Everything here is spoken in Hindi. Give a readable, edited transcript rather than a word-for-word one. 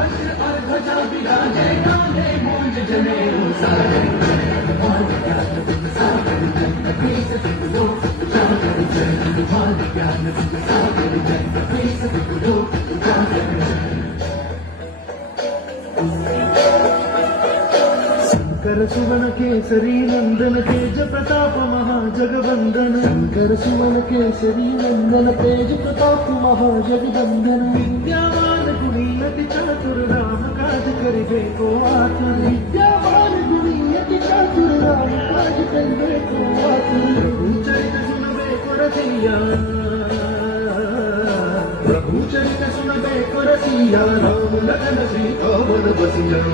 वज्र और ध्वजा विराजे गाने गूंज जनेऊ सारे भगवान ज्ञान गुण सागर जय कपी सतगुरु लोक उजागर जय भगवान ज्ञान गुण सागर जय कपी सतगुरु लोक उजागर जय। शंकर सुवन केसरी नंदन तेज प्रताप महाजगवंदन शंकर सुवन केसरी नंदन तेज प्रताप महाजगवंदन विद्यावान गुणी अति चातुर राम काज करिबे को आतुर विद्यावान गुणी अति चातुर राम काज करिबे को आतुर प्रभु चरित सुनबे को रसिया प्रभु चरित सुनबे को रसिया राम लगन श्री पवन बसिया।